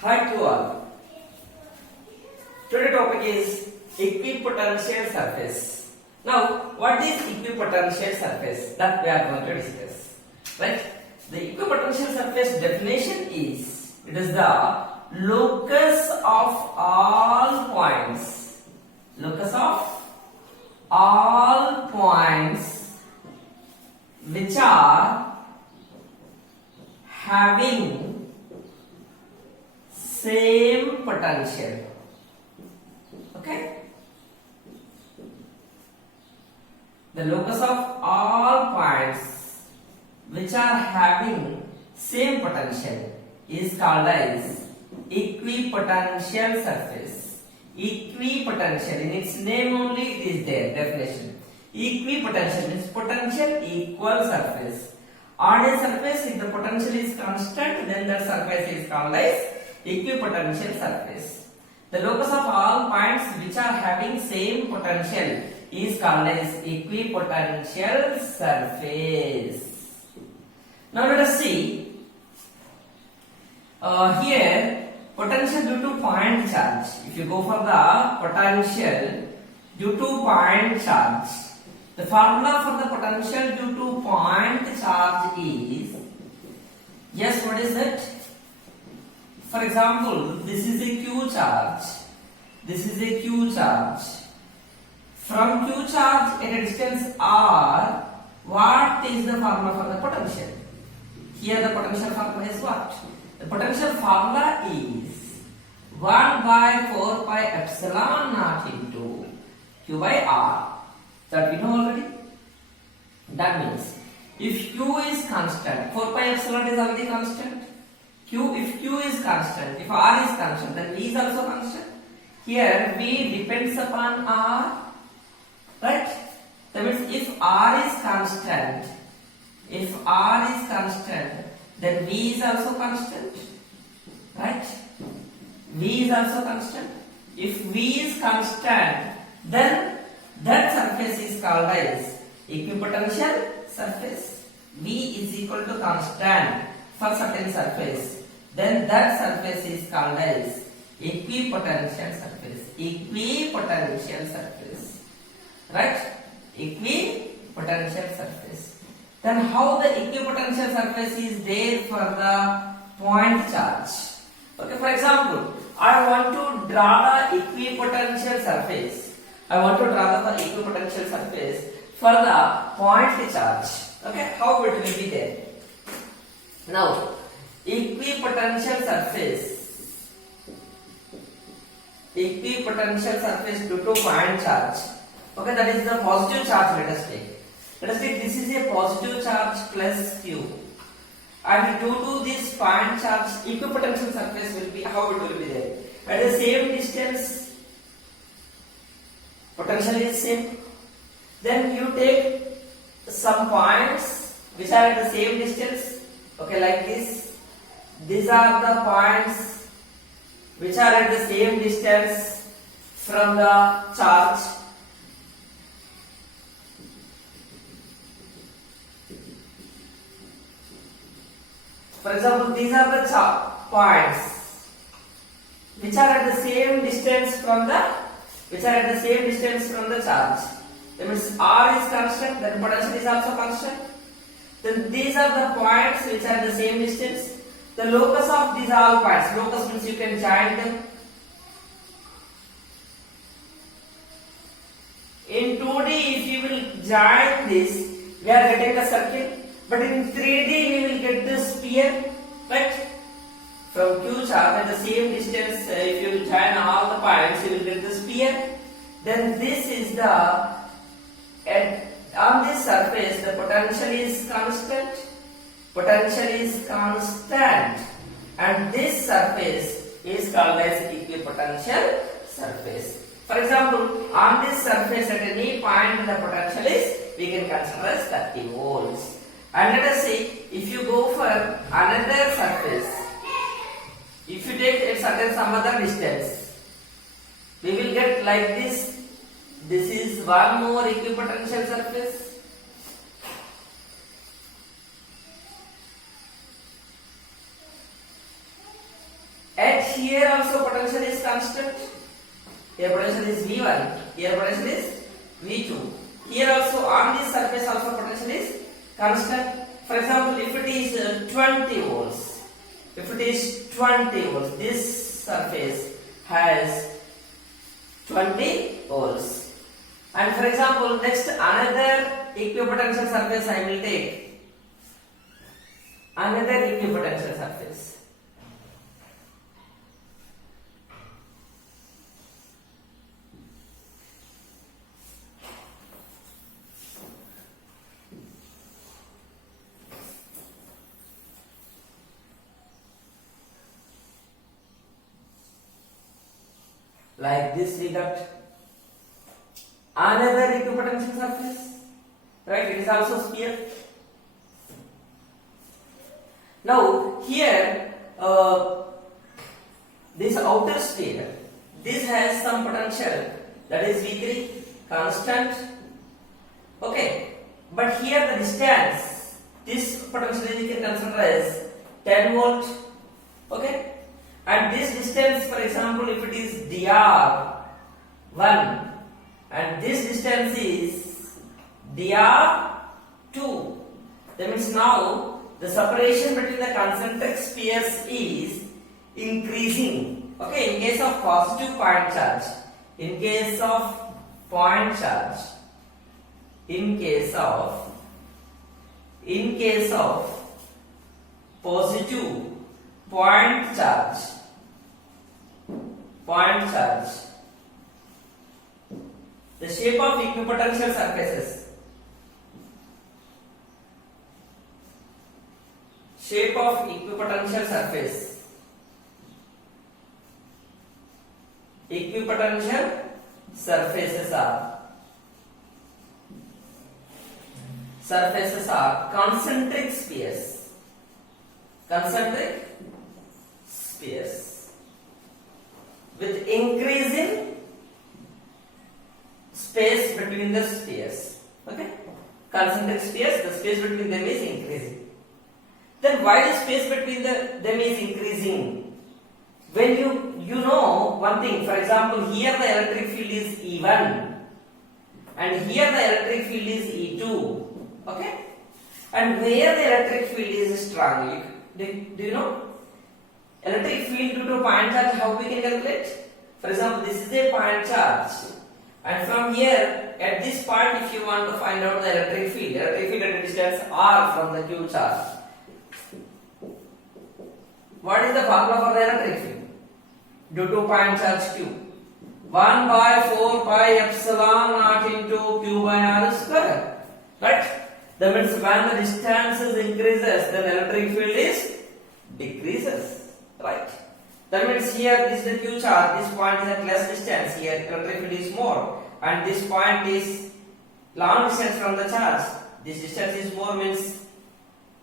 Hi to all. Today's topic is equipotential surface. Now, what is equipotential surface? That we are going to discuss. Right? The equipotential surface definition is it is the locus of all points. Locus of all points which are having same potential. Okay? The locus of all points which are having same potential is called as equipotential surface. Equipotential, in its name only it is there, definition. Equipotential means potential equal surface. On a surface, if the potential is constant, then that surface is called as equipotential surface. The locus of all points which are having same potential is called as equipotential surface. Now let us see. Here potential due to point charge. If you go for the potential due to point charge, the formula for the potential due to point charge is, yes, what is it? For example, this is a Q charge. This is a Q charge. From Q charge at a distance R, what is the formula for the potential? Here the potential formula is what? The potential formula is 1 by 4 pi epsilon naught into Q by R. That we know already. That means if Q is constant, 4 pi epsilon is already constant. If Q is constant, if R is constant, then V is also constant. Here V depends upon R, right? That means if R is constant, then V is also constant, right? V is also constant. If V is constant, then that surface is called as equipotential surface. V is equal to constant for certain surface, then that surface is called as equipotential surface. Equipotential surface, right? Equipotential surface. Then how the equipotential surface is there for the point charge? Okay, for example, I want to draw the equipotential surface. I want to draw the equipotential surface for the point charge. Okay, how it will be there? Now, equipotential surface due to point charge. Okay, that is the positive charge. Let us take this is a positive charge plus Q, and due to this point charge, equipotential surface will be how it will be there. At the same distance, potential is same. Then you take some points which are at the same distance. Okay, like this. These are the points which are at the same distance from the charge. For example, these are the points which are at the same distance from the charge. That means R is constant, then potential is also constant. Then these are the points which are at the same distance. The locus of these all points, locus means you can join them. In 2D, if you will join this, we are getting a circle. But in 3D, we will get the sphere, right? From Q charge at the same distance, if you will join all the points, you will get the sphere. Then this is the, on this surface, the potential is constant. And this surface is called as equipotential surface. For example, on this surface at any point the potential is, we can consider as 30 volts. And let us see, if you go for another surface, if you take a certain some other distance, we will get like this. This is one more equipotential surface. At here also potential is constant. Here potential is V1. Here potential is V2. Here also on this surface also potential is constant. For example, if it is 20 volts, this surface has 20 volts. And for example, next another equipotential surface I will take. Another equipotential surface. Like this we got another equipotential surface, right? It is also sphere. Now here this outer sphere, this has some potential, that is V3 constant. Okay, but here the distance, this potential you can consider as 10 volt. Okay, and this distance, for example, if it is dr1 and this distance is dr2, that means now the separation between the concentric spheres is increasing. Okay, in case of positive point charge, in case of point charge, in case of positive point charge, the shape of equipotential surfaces, equipotential surfaces are concentric spheres, with increasing space between the spheres. Okay, concentric spheres, the space between them is increasing. Then why the space between them is increasing? When you know one thing, for example, here the electric field is E1 and here the electric field is E2. Okay, and where the electric field is strong, do you know? Electric field due to point charge, how we can calculate? For example, this is a point charge, and from here at this point, if you want to find out the electric field at a distance r from the q charge, what is the formula for the electric field due to point charge q? 1 by 4 pi epsilon naught into q by r square, right? That means when the distance increases, then electric field is decreases, right? That means here this is the q charge, this point is at less distance, here electric field is more, and this point is long distance from the charge. This distance is more, means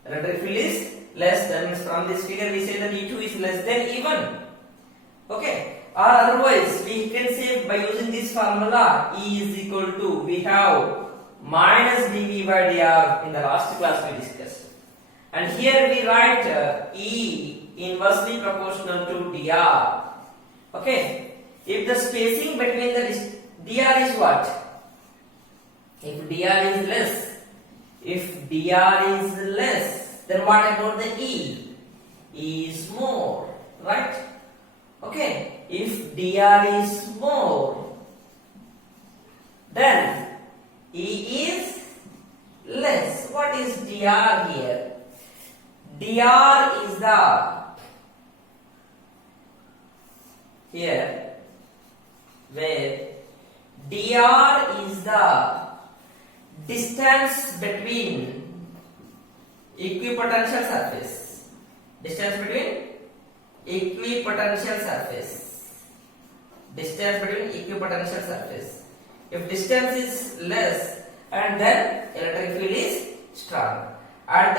electric field is less. That means from this figure we say that E2 is less than E1. Okay, or otherwise we can say by using this formula, E is equal to, we have minus dV by dr in the last class we discussed, and here we write E inversely proportional to dr. Okay, if the spacing between the dr is what? If dr is less, then what about the E? E is more, right? Okay, if dr is more, then E is less. What is dr here? Dr is the, here where dr is the distance between equipotential surface. Distance between equipotential surface. If distance is less, and then electric field is strong. And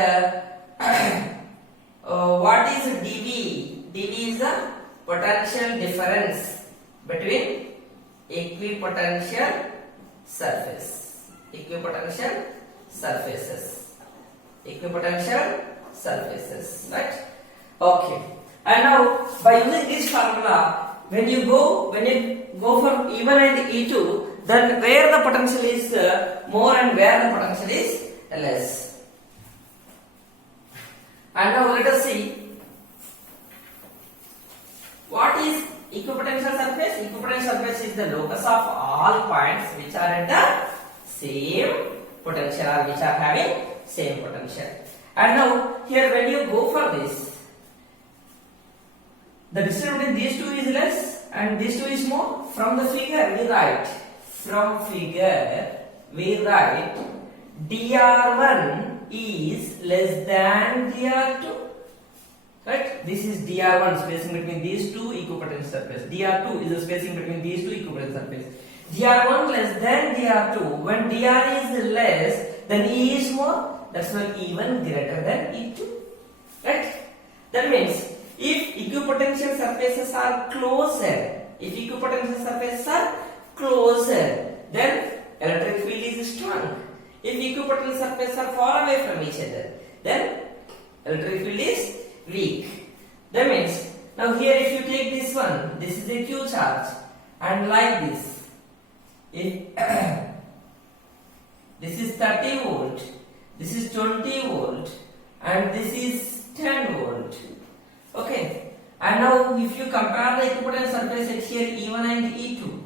what is dV? dV is the potential difference between equipotential surfaces, right? Okay, And now by using this formula, when you go for E1 and E2, then where the potential is more and where the potential is less. And now let us see what is equipotential surface. Equipotential surface is the locus of all points which are at the same potential or which are having same potential. And now here when you go for this, the distance between these two is less and these two is more. From the figure we write, dr1 is less than dr2. Right? This is dr1, spacing between these two equipotential surface. dr2 is the spacing between these two equipotential surface. dr1 less than dr2. When dr is less, then E is more. That's why E1 greater than E2. Right? That means if equipotential surfaces are closer, then electric field is strong. If equipotential surfaces are far away from each other, then electric field is weak. That means now here if you take this one, this is a Q charge, and like this, if this is 30 volt, this is 20 volt, and this is 10 volt. Okay, and now if you compare the equipotential surface at here E1 and E2,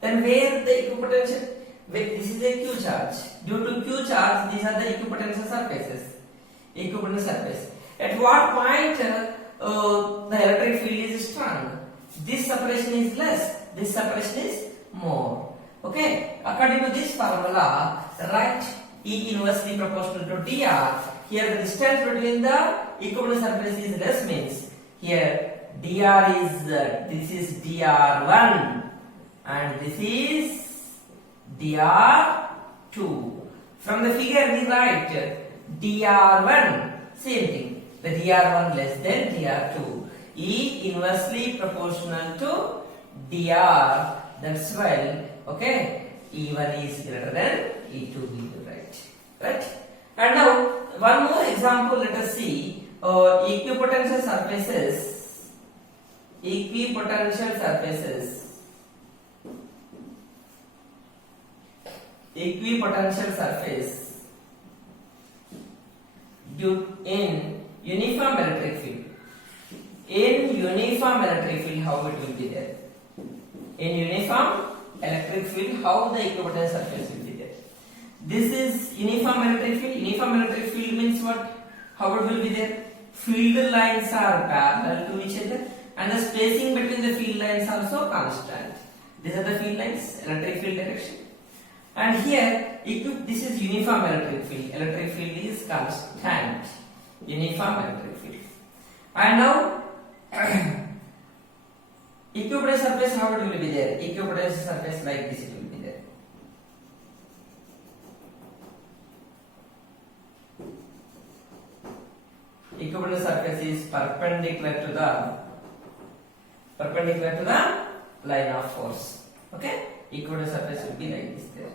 then where the equipotential, this is a Q charge. Due to Q charge, these are the equipotential surfaces. Equipotential surface. At what point the electric field is strong? This separation is less, this separation is more. Okay, according to this formula, write E inversely proportional to dr. Here the distance between the equipotential surface is less, means here dr is this is dr1 and this is dr2. From the figure we write dr1, same thing, the dr1 less than dr2. E inversely proportional to dr. That's why, okay, E1 is greater than E2, we will write. Right? And now one more example, let us see. Equipotential surfaces due in uniform electric field. In uniform electric field, how it will be there? In uniform electric field, how the equipotential surface will be there? This is uniform electric field. Uniform electric field means what? How it will be there? Field lines are parallel to each other and the spacing between the field lines also constant. These are the field lines, electric field direction. And here, this is uniform electric field. Electric field is constant. Uniform electric field. And now, equipotential surface, how it will be there? Equipotential surface like this it will be there. Equipotential surface is perpendicular to the line of force. Okay? Equipotential surface will be like this there.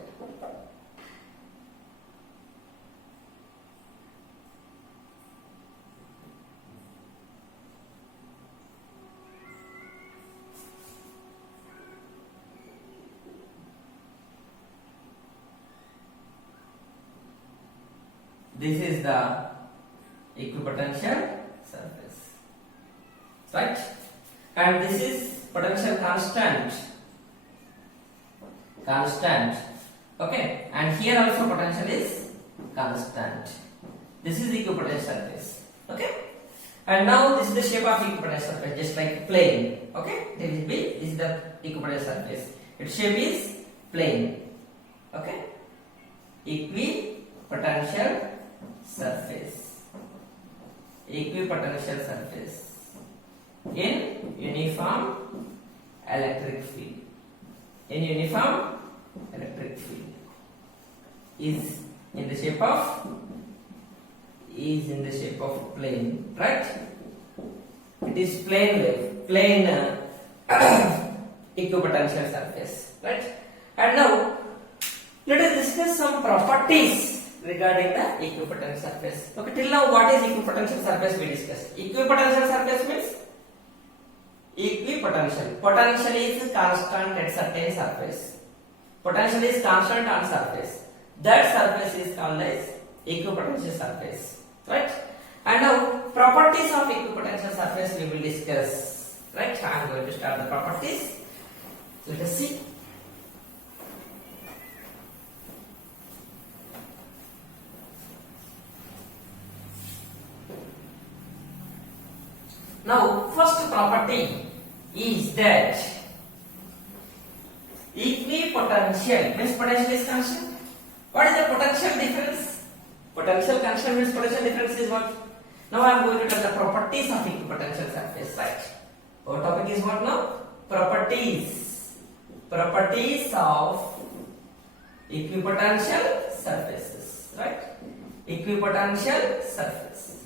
This is the equipotential surface, right? And this is potential constant. Okay, and here also potential is constant. This is equipotential surface. Okay, and now this is the shape of equipotential surface, just like plane. Okay, this is the equipotential surface. Its shape is plane. Okay, equipotential surface in uniform electric field. Is in the shape of plane, right? It is plane equipotential surface, right? And now let us discuss some properties regarding the equipotential surface. Okay, till now what is equipotential surface we discussed. Equipotential surface means equipotential. Potential is constant at certain surface. Potential is constant on surface. That surface is called as equipotential surface, right? And now properties of equipotential surface we will discuss, right? I am going to start the properties. Let us see. Now, first property is that equipotential means potential is constant. What is the potential difference? Potential constant means potential difference is what? Now I am going to tell the properties of equipotential surface, right? Our topic is what now? Properties. Properties of equipotential surfaces, right? Equipotential surface.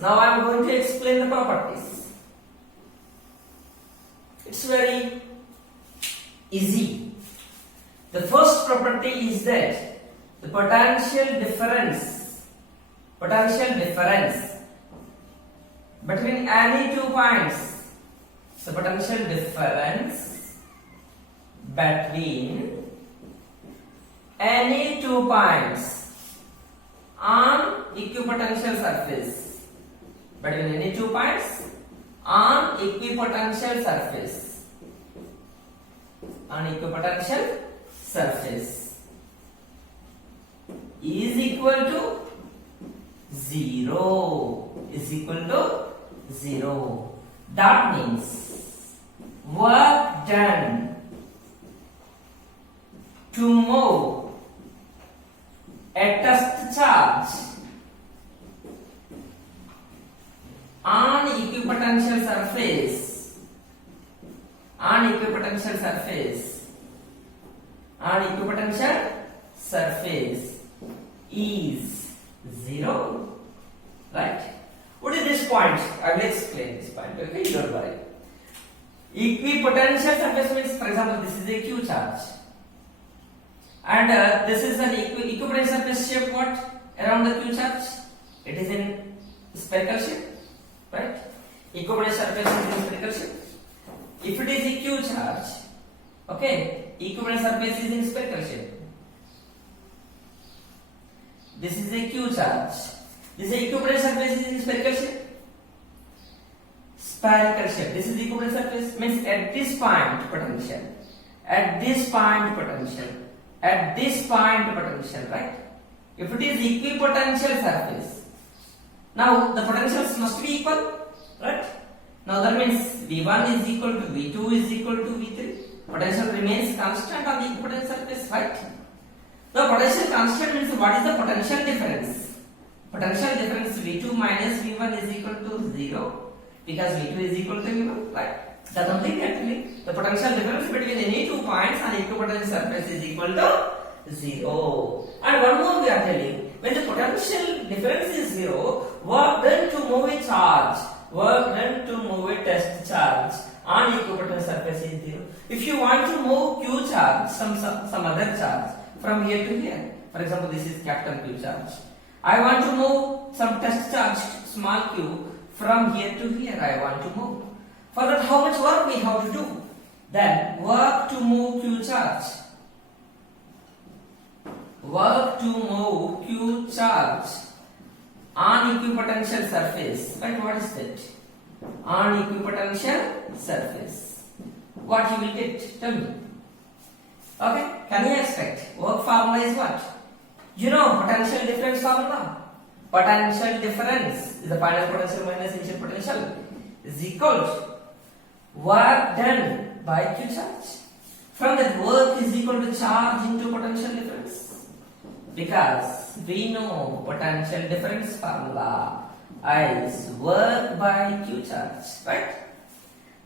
Now I am going to explain the properties. It's very easy. The first property is that the potential difference between any 2 points. So potential difference between any 2 points on equipotential surface. Between any 2 points on equipotential surface. On equipotential surface is equal to 0. Is equal to 0. That means work done to move a test charge on equipotential surface is 0, right? What is this point? I will explain this point, okay? Don't worry. Equipotential surface means, for example, this is a Q charge, and this is an equipotential surface shape. What around the Q charge? It is in spherical shape, right? Equipotential surface is in spherical shape. If it is a Q charge, okay, equipotential surface is in spherical shape. This is a Q charge. This is equipotential surface is in spherical shape. Spherical shape. This is equipotential surface means at this point potential. At this point potential. At this point potential, right? If it is equipotential surface, now the potentials must be equal, right? Now that means V1 is equal to V2 is equal to V3. Potential remains constant on the equipotential surface, right? The potential constant means what is the potential difference? Potential difference V2 minus V1 is equal to 0 because V2 is equal to V1, right? The nothing actually. The potential difference between any 2 points on equipotential surface is equal to 0. And one more we are telling, when the potential difference is 0, work done to move a charge, work done to move a test charge on equipotential surface is 0. If you want to move Q charge, some other charge from here to here, for example, this is capital Q charge. I want to move some test charge, small q, from here to here. I want to move. For that, how much work we have to do? Then work to move Q charge. Work to move Q charge on equipotential surface. Right? What is that? On equipotential surface. What you will get? Tell me. Okay? Can you expect? Work formula is what? You know potential difference formula. Potential difference is the final potential minus initial potential is equal to work done by Q charge. From that, work is equal to charge into potential difference. Because we know potential difference formula is work by Q charge, right?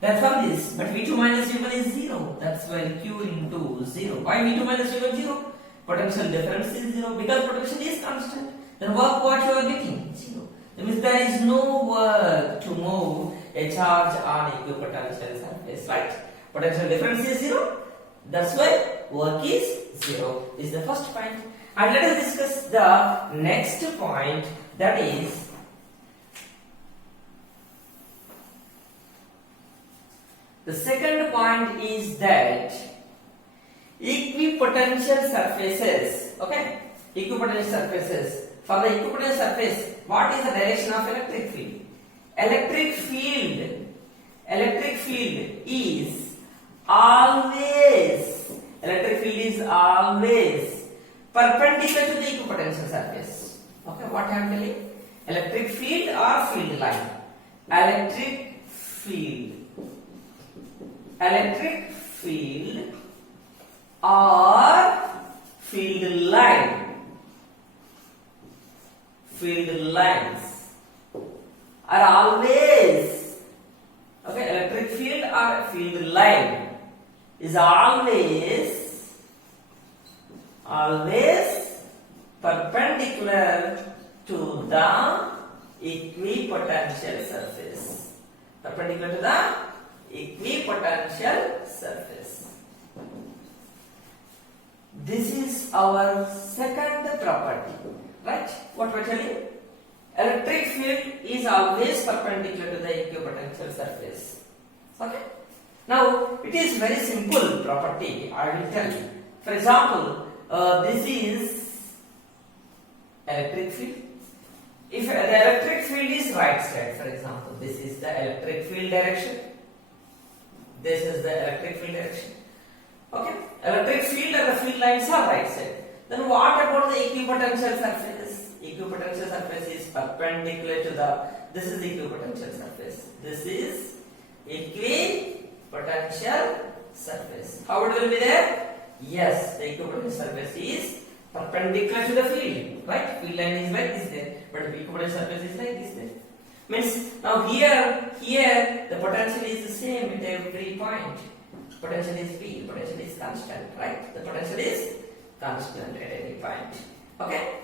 Then from this, but V2 minus V1 is 0. That's why Q into 0. Why V2 minus V1 0? Potential difference is 0 because potential is constant. Then work what you are getting? 0. That means there is no work to move a charge on equipotential surface, right? Potential difference is 0. That's why work is 0. Is the first point. And let us discuss the next point, that is The second point is that equipotential surfaces, okay, equipotential surfaces. For the equipotential surface, what is the direction of electric field? Electric field is always perpendicular to the equipotential surface. Okay, what I am telling? Electric field or field line? Electric field or field line. Field lines are always, okay, electric field or field line is always perpendicular to the equipotential surface. Perpendicular to the equipotential surface. This is our second property, right? What we are telling? Electric field is always perpendicular to the equipotential surface. Okay? Now, it is very simple property, I will tell you. For example, this is electric field. If the electric field is right side, for example, this is the electric field direction. This is the electric field direction. Okay? Electric field and the field lines are right side. Then what about the equipotential surface? Equipotential surface is perpendicular to the, this is the equipotential surface. This is equipotential surface. How it will be there? Yes, the equipotential surface is perpendicular to the field, right? Field line is like this there, but the equipotential surface is like this there. Means now here the potential is the same at every point. Potential is V, potential is constant, right? The potential is constant at any point. Okay?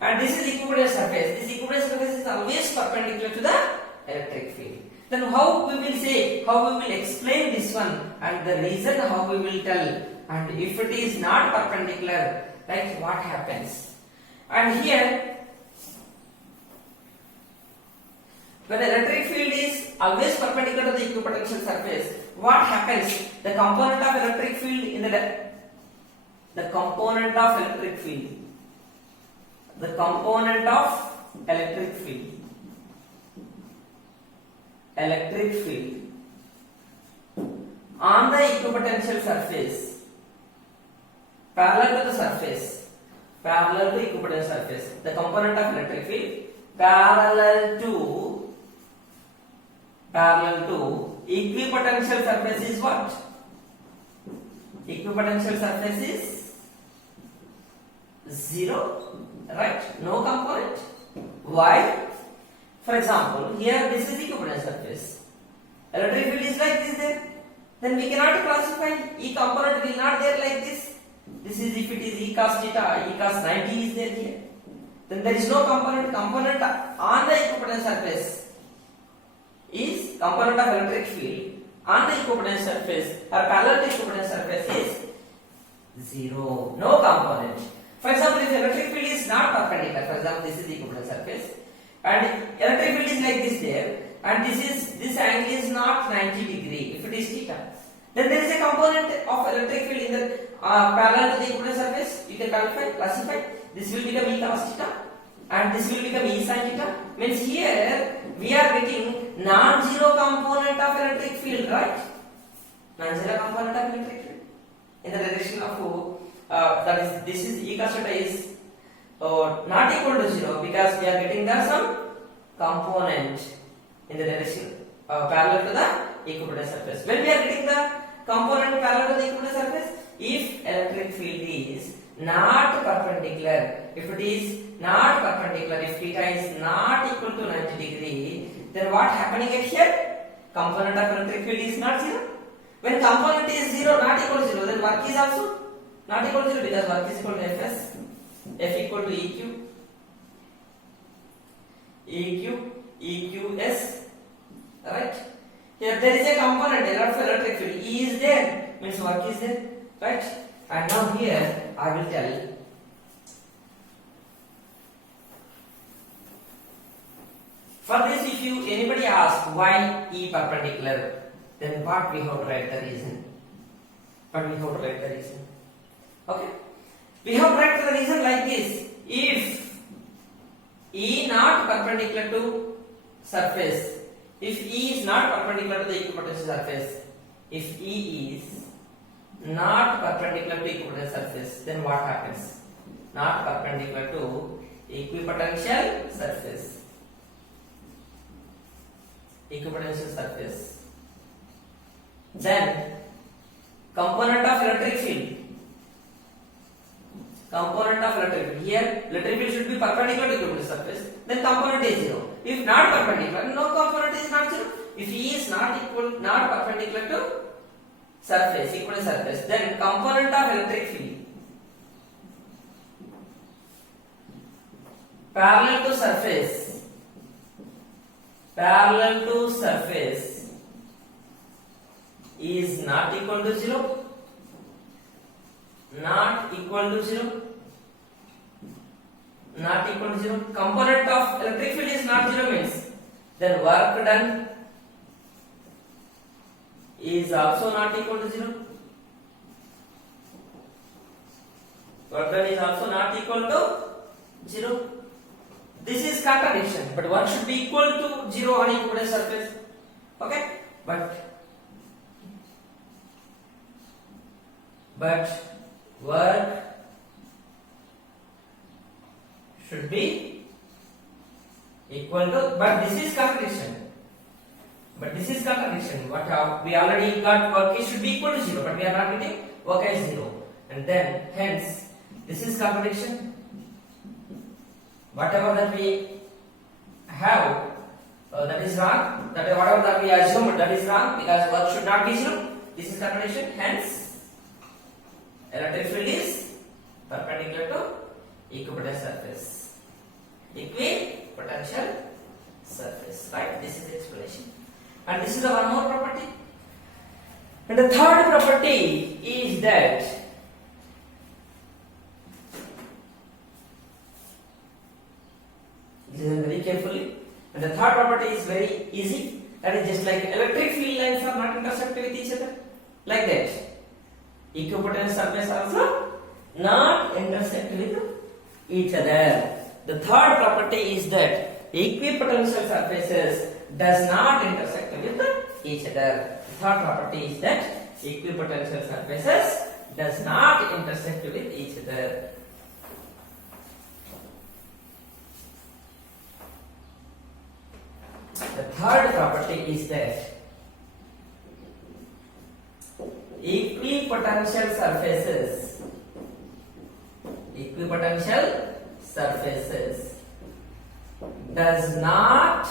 And this is equipotential surface. This equipotential surface is always perpendicular to the electric field. Then how we will say, how we will explain this one, and the reason how we will tell, and if it is not perpendicular, right, what happens? And here, when the electric field is always perpendicular to the equipotential surface, what happens? The component of electric field in the component of electric field on the equipotential surface parallel to the surface, parallel to equipotential surface, the component of electric field parallel to equipotential surface is what? Equipotential surface is 0, right? No component. Why? For example, here this is equipotential surface. Electric field is like this there. Then we cannot classify E component will not there like this. This is if it is E cos theta, E cos 90 is there here. Then there is no component. Component on the equipotential surface is component of electric field on the equipotential surface or parallel to equipotential surface is 0. No component. For example, if electric field is not perpendicular, for example, this is the equipotential surface, and electric field is like this there, and this angle is not 90 degree. If it is theta, then there is a component of electric field in the parallel to the equipotential surface. You can classify. This will become E cos theta, and this will become E sin theta. Means here we are getting non-zero component of electric field, right? Non-zero component of electric field in the direction of that is, this is E cos theta is not equal to 0 because we are getting there some component in the direction parallel to the equipotential surface. When we are getting the component parallel to the equipotential surface, if electric field is not perpendicular, if it is not perpendicular, if theta is not equal to 90 degree, then what happening at here? Component of electric field is not 0. When component is 0, not equal to 0, then work is also not equal to 0 because work is equal to Fs, F equal to EQS, right? Here there is a component of electric field, E is there, means work is there, right? And now here I will tell. For this, if you anybody ask why E perpendicular, then what we have to write the reason? What we have to write the reason? Okay? We have to write the reason like this. If E not perpendicular to surface, if E is not perpendicular to the equipotential surface, if E is not perpendicular to equipotential surface, then what happens? Not perpendicular to equipotential surface. Equipotential surface. Then component of electric field. Component of electric field. Here electric field should be perpendicular to equipotential surface. Then component is 0. If not perpendicular, no component is not 0. If E is not perpendicular to surface, equipotential surface, then component of electric field parallel to surface is not equal to 0. Not equal to 0. Not equal to 0. Component of electric field is not 0 means then work done is also not equal to 0. Work done is also not equal to 0. This is contradiction, but work should be equal to 0 on equipotential surface. Okay? But work should be equal to, but this is contradiction. What we already got work is should be equal to 0, but we are not getting work is 0. And then hence this is contradiction. Whatever that we have that is wrong. Whatever that we assume that is wrong because work should not be 0. This is contradiction. Hence electric field is perpendicular to equipotential surface. Equipotential surface. Right? This is the explanation. And this is the one more property. And the third property is that listen very carefully. And the third property is very easy. That is just like electric field lines are not intersect with each other. Like that. Equipotential surface also not intersect with each other. The third property is that equipotential surfaces does not intersect with each other. The third property is that equipotential surfaces does not intersect with each other. The third property is that equipotential surfaces does not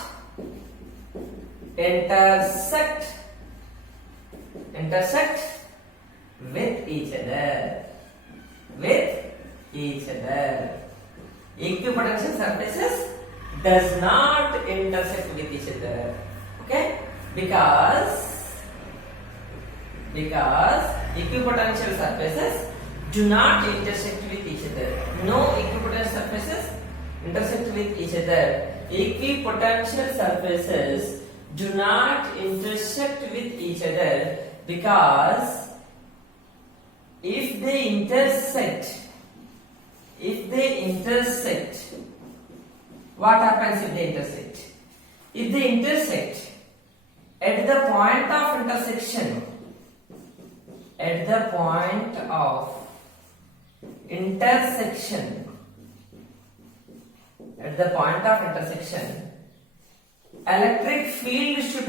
intersect with each other. Equipotential surfaces does not intersect with each other. Okay? Because equipotential surfaces do not intersect with each other. No equipotential surfaces intersect with each other. Equipotential surfaces do not intersect with each other because if they intersect, what happens if they intersect? If they intersect at the point of intersection, electric field should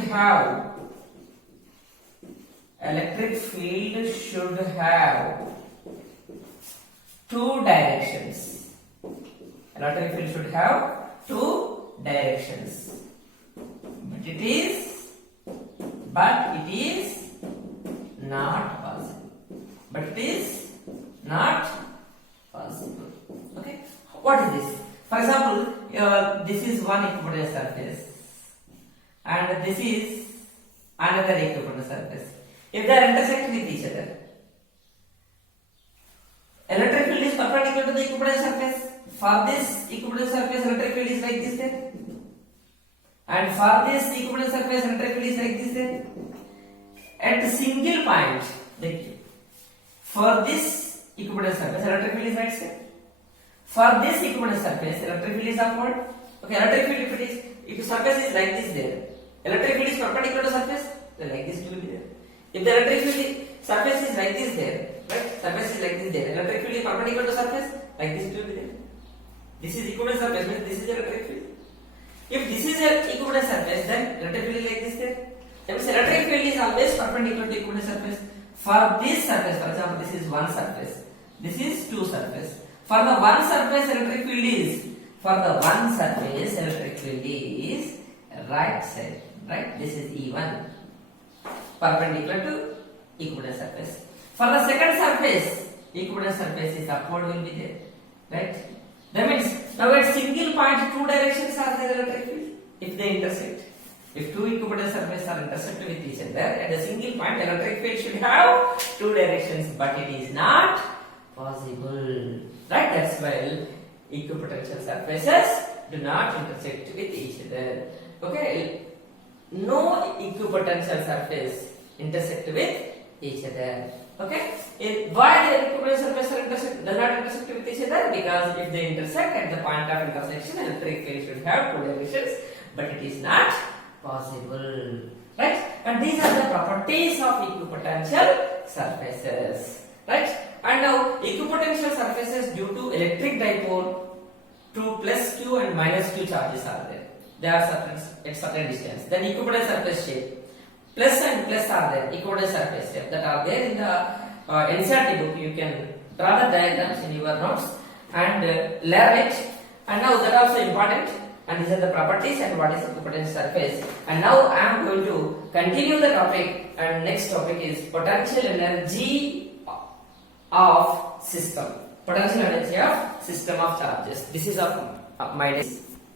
have two directions. Electric field should have two directions. But it is not possible. Okay. What is this? For example, this is one equipotential surface and this is another equipotential surface. If they are intersect with each other, electric field is perpendicular to the equipotential surface. For this equipotential surface, electric field is like this there. And for this equipotential surface, electric field is like this there. at the single point. For this equipotent surface, electric field is right side. For this equipotent surface, electric field is upward. Okay, electric field if the surface is like this there, electric field is perpendicular to surface, then like this will be there. If the electric field surface is like this there, right? Surface is like this there, electric field is perpendicular to surface, like this will be there. This is equipotent surface, means this is electric field. If this is an equipotent surface, then electric field is like this there. That means electric field is always perpendicular to equipotent surface. For this surface, for example, this is one surface, this is two surface. For the one surface, electric field is right side, right? This is E1, perpendicular to equipotent surface. For the second surface, equipotent surface is upward will be there, right? That means now at single point, two directions are there electric field if they intersect. If two equipotent surfaces are intersected with each other at a single point, electric field should have two directions, but it is not possible, right? That's why equipotential surfaces do not intersect with each other. Okay, no equipotential surface intersect with each other. Okay, why the equipotential surfaces do not intersect with each other? Because if they intersect at the point of intersection, electric field should have two directions, but it is not possible, right? And these are the properties of equipotential surfaces, right? And now equipotential surfaces due to electric dipole, two plus q and minus q charges are there. They are at certain distance. Then equipotent surface shape, plus and plus are there. Equipotent surface shape that are there in the NCERT book. You can draw the diagrams in your notes and learn it. And now that also important. And these are the properties and what is equipotent surface. And now I am going to continue the topic, and next topic is potential energy of system. Potential energy of system of charges. This is of my day.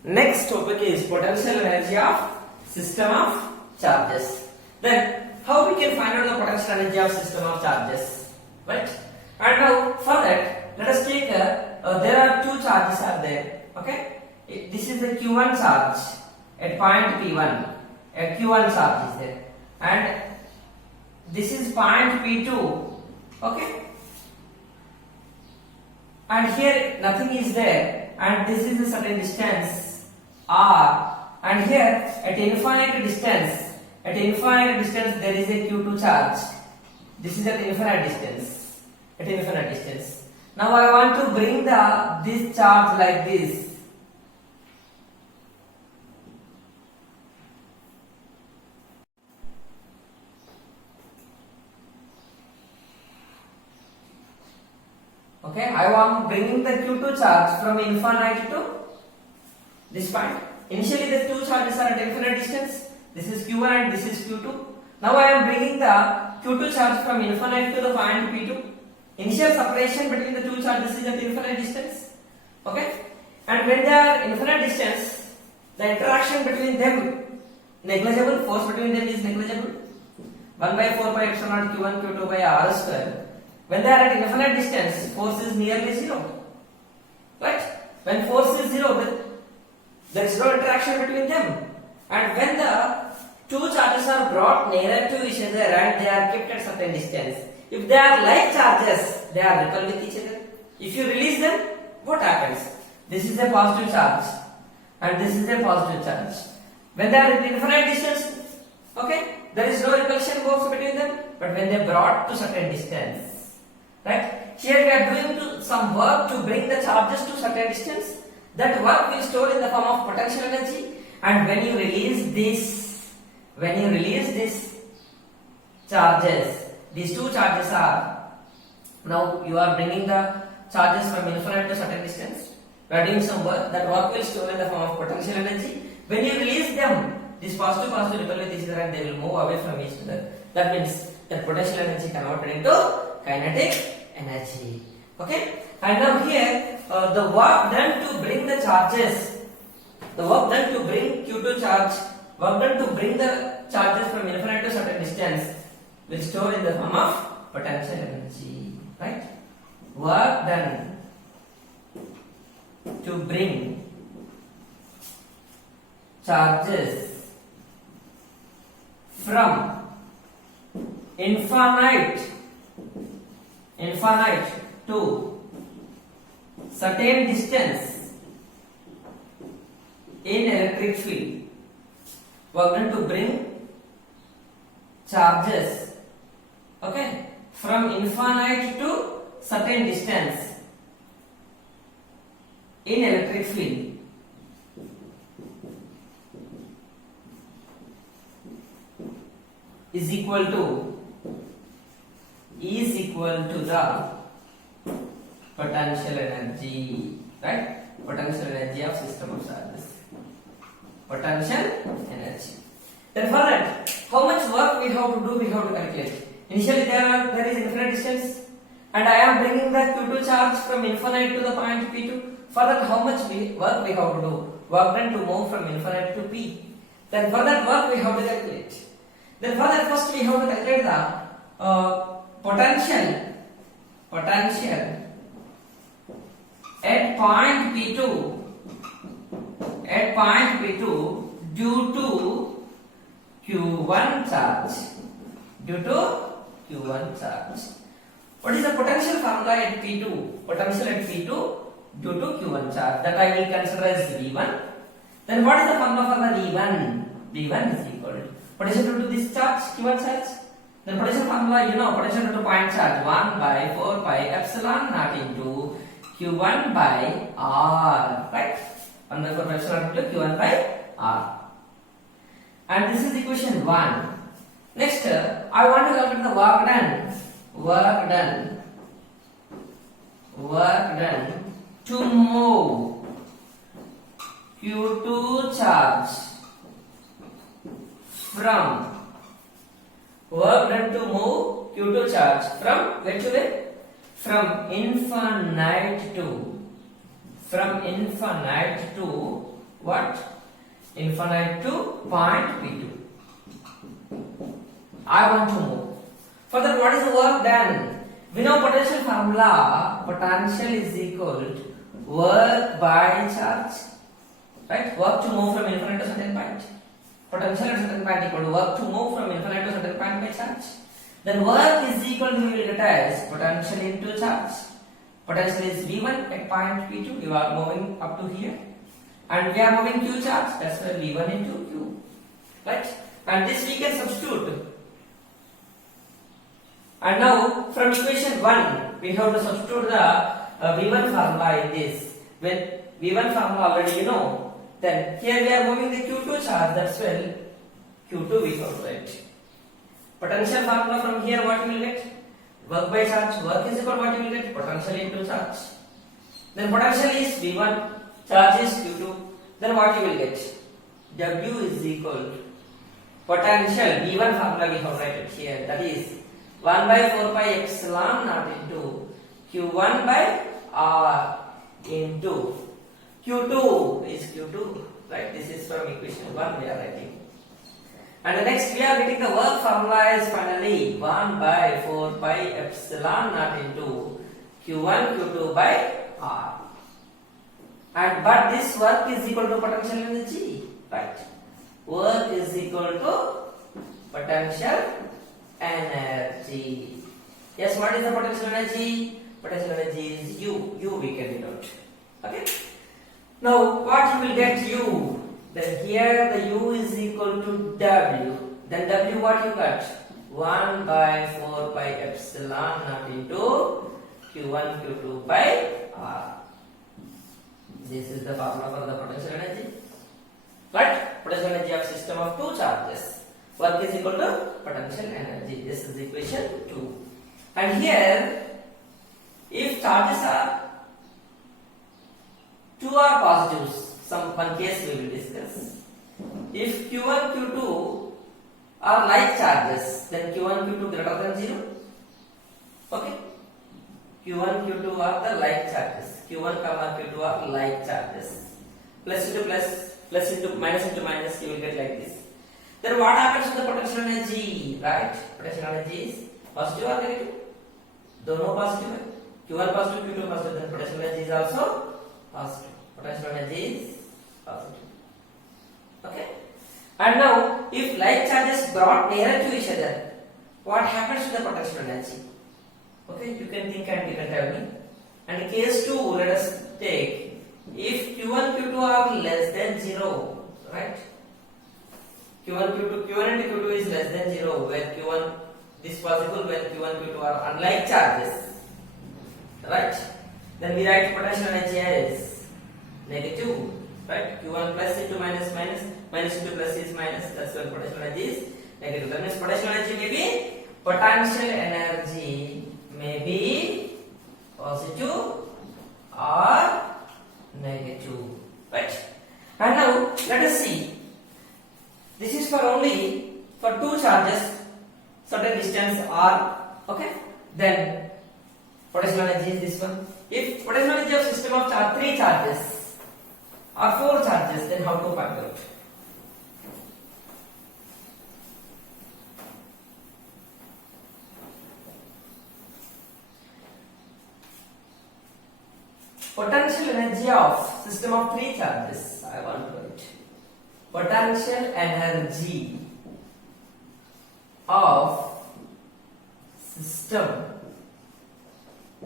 Next topic is potential energy of system of charges. Then how we can find out the potential energy of system of charges, right? And now for that, let us take there are two charges are there. Okay. This is the Q1 charge at point P1. A Q1 charge is there, and this is point P2. Okay, and here nothing is there, and this is a certain distance R, and here at infinite distance there is a Q2 charge. This is at infinite distance. Now I want to bring this charge like this. Okay, I am bringing the Q2 charge from infinite to this point. Initially the two charges are at infinite distance. This is Q1 and this is Q2. Now I am bringing the Q2 charge from infinite to the point P2. Initial separation between the two charges is at infinite distance. Okay, and when they are infinite distance, the interaction between them negligible. Force between them is negligible. 1 by 4 pi epsilon naught Q1 Q2 by R square. When they are at infinite distance, force is nearly zero, right? When force is zero, there is no interaction between them. And when the two charges are brought nearer to each other and they are kept at certain distance, if they are like charges, they are repelled with each other. If you release them, what happens? This is a positive charge and this is a positive charge. When they are at infinite distance, okay, there is no repulsion force between them. But when they are brought to certain distance, right? Here we are doing some work to bring the charges to certain distance. That work will store in the form of potential energy. And when you release this charges, these two charges are, now you are bringing the charges from infinite to certain distance. We are doing some work. That work will store in the form of potential energy. When you release them, this positive repel with each other and they will move away from each other. That means that potential energy converted into kinetic energy. Okay, and now here the work done to bring the charges, Q2 charge, work done to bring the charges from infinite to certain distance will store in the form of potential energy, right? Work done to bring charges from infinite to certain distance in electric field, we are going to bring charges, okay, from infinite to certain distance in electric field. Is equal to the potential energy, right? Potential energy of system of charges. Potential energy. Then for that, how much work we have to do, we have to calculate. Initially there is infinite distance, and I am bringing the Q2 charge from infinite to the point P2. For that, how much work we have to do? Work done to move from infinite to P. Then for that work we have to calculate. Then for that, first we have to calculate the potential at point P2 due to Q1 charge. What is the potential formula at P2? Potential at P2 due to Q1 charge. That I will consider as V1. Then what is the formula for the V1? V1 is equal to potential due to this charge, Q1 charge. Then potential formula, potential due to point charge 1 by 4 pi epsilon naught into Q1 by R, right? 1 by 4 pi epsilon into Q1 by R. And this is equation 1. Next, I want to calculate the work done to move Q2 charge from where to where? From infinite to what? Infinite to point P2. I want to move. For that, what is the work done? We know potential formula. Potential is equal to work by charge, right? Work to move from infinite to certain point. Potential at certain point equal to work to move from infinite to certain point by charge. Then work is equal to, we will get as potential into charge. Potential is V1 at point P2. You are moving up to here, and we are moving Q charge. That's why V1 into Q, right? And this we can substitute. And now from equation 1, we have to substitute the V1 formula in this. When V1 formula already you know, then here we are moving the Q2 charge. That's why Q2 we have to write. Potential formula from here, what you will get? Work by charge. Work is equal to what you will get? Potential into charge. Then potential is V1, charge is Q2. Then what you will get? W is equal to potential. V1 formula we have written here. That is 1 by 4 pi epsilon naught into Q1 by R into Q2 is Q2. Right? This is from equation 1 we are writing. And the next we are getting the work formula is finally 1 by 4 pi epsilon naught into Q1 Q2 by R. And but this work is equal to potential energy, right? Work is equal to potential energy. Yes, what is the potential energy? Potential energy is U. U we can denote. Okay. Now what you will get U? Then here the U is equal to W. Then W what you got? 1 by 4 pi epsilon naught into Q1 Q2 by R. This is the formula for the potential energy. Right? Potential energy of system of two charges. Work is equal to potential energy. This is equation 2. And here, if charges are 2 are positives, one case we will discuss. If Q1, Q2 are like charges, then Q1, Q2 greater than 0. Okay? Q1, Q2 are the like charges. Q1, Q2 are like charges. Plus into minus, you will get like this. Then what happens to the potential energy? Right? Potential energy is positive or negative? Dono positive. Q1 positive, Q2 positive. Then potential energy is also positive. Potential energy is positive. Okay? And now, if like charges brought nearer to each other, what happens to the potential energy? Okay, you can think and you can tell me. And case 2, let us take if Q1, Q2 are less than 0, right? Q1 and Q2 is less than 0, where Q1 this possible when Q1, Q2 are unlike charges, right? Then we write potential energy as negative, right? Q1 plus into minus minus, minus into plus is minus. That's when potential energy is negative. That means potential energy may be positive or negative, right? And now let us see. This is for only for two charges, certain distance r. Okay. Then potential energy is this one. If potential energy of system of three charges or four charges, then how to find out? Potential energy of system of three charges. I want to write potential energy of system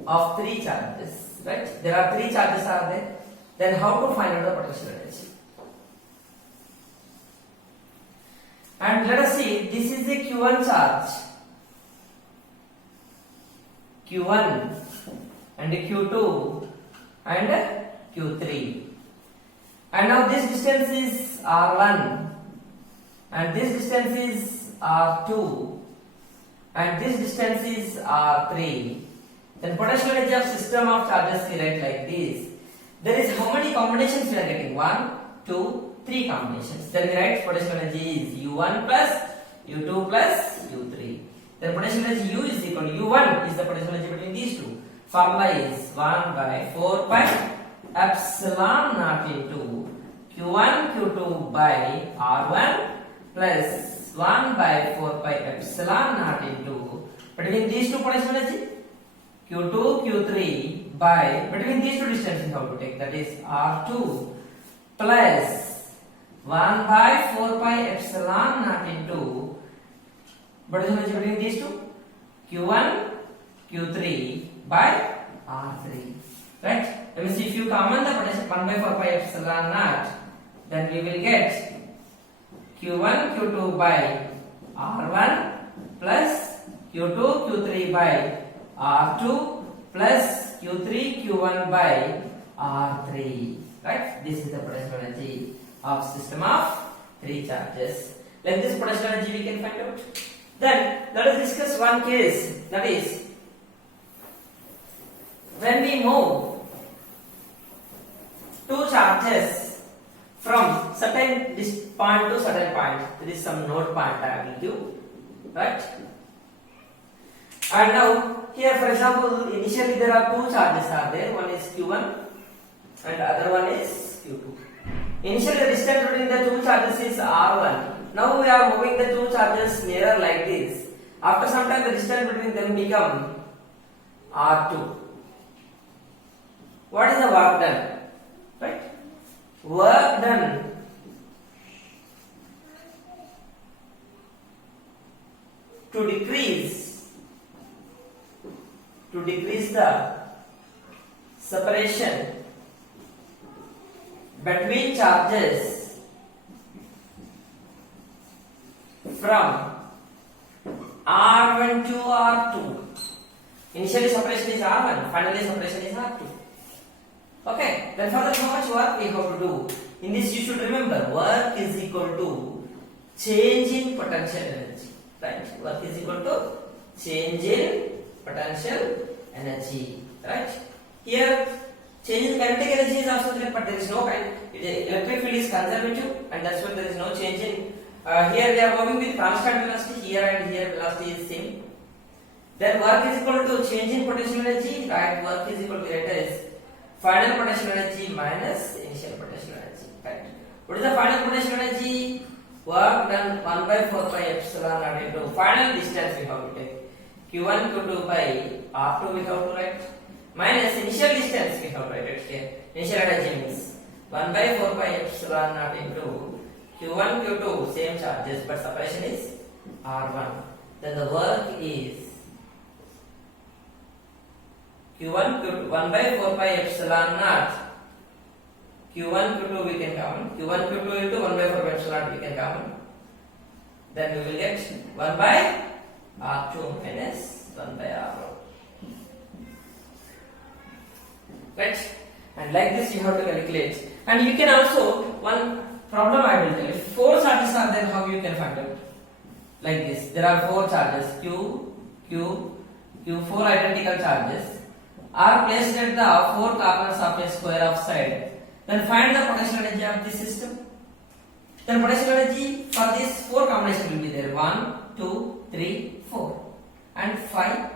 of three charges. Right? There are three charges are there. Then how to find out the potential energy? And let us see. This is the Q1 charge. Q1 and Q2 and Q3. And now this distance is R1 and this distance is R2 and this distance is R3. Then potential energy of system of charges we write like this. There is how many combinations we are getting? 1, 2, 3 combinations. Then we write potential energy is U1 plus U2 plus U3. Then potential energy U is equal to U1 is the potential energy between these two. Formula is 1 by 4 pi epsilon naught into Q1 Q2 by R1 plus 1 by 4 pi epsilon naught into between these two potential energy Q2 Q3 by between these two distances how to take, that is R2 plus 1 by 4 pi epsilon naught into potential energy between these two Q1 Q3 by R3, right? Let me see, if you common the potential 1 by 4 pi epsilon naught, then we will get Q1 Q2 by R1 plus Q2 Q3 by R2 plus Q3 Q1 by R3, right? This is the potential energy of system of three charges. Like this potential energy we can find out. Then let us discuss one case, that is when we move two charges from certain point to certain point, there is some node point I will give, right? And now here, for example, initially there are two charges are there. One is Q1 and other one is Q2. Initially the distance between the two charges is R1. Now we are moving the two charges nearer like this. After some time the distance between them become R2. What is the work done? Right? Work done to decrease the separation between charges from R1 to R2. Initially separation is R1, finally separation is R2. Okay, then further how much work we have to do? In this you should remember, work is equal to change in potential energy. Right? Work is equal to change in potential energy. Right? Here, change in kinetic energy is also there, but there is no kind. Electric field is conservative, and that's why there is no change in. Here we are moving with constant velocity. Here and here velocity is same. Then work is equal to change in potential energy. Right? Work is equal to that is final potential energy minus initial potential energy. Right? What is the final potential energy? Work done 1 by 4 pi epsilon naught into final distance we have to take. Q1 Q2 by R2 we have to write minus initial distance we have to write it here. Initial energy means 1 by 4 pi epsilon naught into Q1 Q2 same charges but separation is R1 then the work is Q1 Q2 1 by 4 pi epsilon naught. Q1 Q2 we can count. Q1 Q2 into 1 by 4 pi epsilon naught we can count. Then we will get 1 by R2 minus 1 by R1. Right? And like this you have to calculate. And you can also, one problem I will tell you. 4 charges are there, how you can find out? Like this. There are 4 charges. Q4 identical charges are placed at the 4 corners of a square of side. Then find the potential energy of this system. Then potential energy for these 4 combinations will be there. 1, 2, 3, 4 and 5,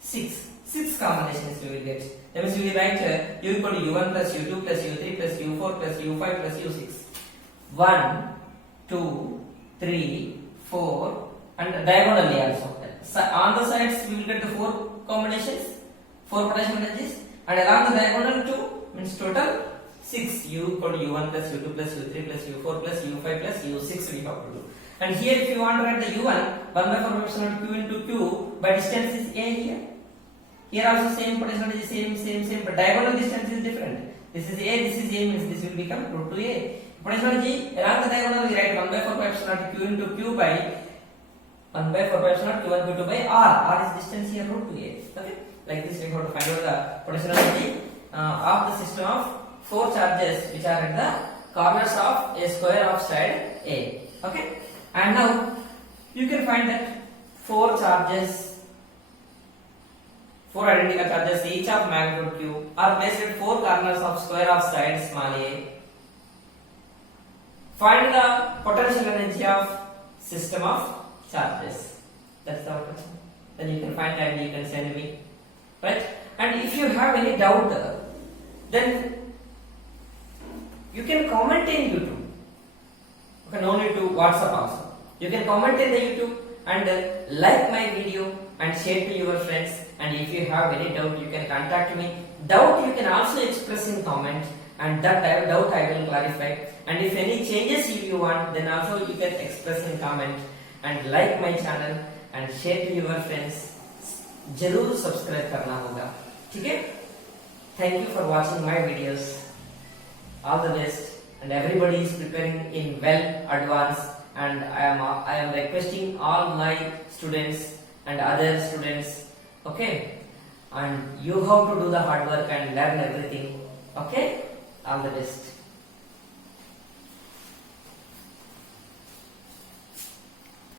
6. 6 combinations you will get. That means you will write U equal to U1 plus U2 plus U3 plus U4 plus U5 plus U6. 1, 2, 3, 4 and diagonally also. So on the sides we will get the 4 combinations, 4 potential energies, and along the diagonal 2 means total 6. U equal to U1 plus U2 plus U3 plus U4 plus U5 plus U6 we have to do. And here if you want to write the U1, 1 by 4 epsilon Q into Q by distance is A here. Here also same potential is same, but diagonal distance is different. This is A, this is A means this will become root 2A. Potential energy along the diagonal we write 1 by 4 pi epsilon Q into Q by 1 by 4 pi epsilon Q1 Q2 by R. R is distance here root 2A. Okay? Like this we have to find out the potential energy of the system of 4 charges which are at the corners of a square of side A. Okay? And now you can find that 4 charges, 4 identical charges each of magnitude Q are placed at 4 corners of square of side small a. Find the potential energy of system of charges. That's the question. Then you can find that and you can send me. Right? And if you have any doubt, then you can comment in YouTube. Okay, no need to WhatsApp also. You can comment in the YouTube and like my video and share to your friends. And if you have any doubt, you can contact me. Doubt you can also express in comment, and that doubt I will clarify. And if any changes you want, then also you can express in comment. And like my channel and share to your friends. जरूर subscribe करना होगा. ठीक है? Thank you for watching my videos. All the best. And everybody is preparing in well advance. And I am requesting all my students and other students. Okay, and you have to do the hard work and learn everything. Okay, all the best.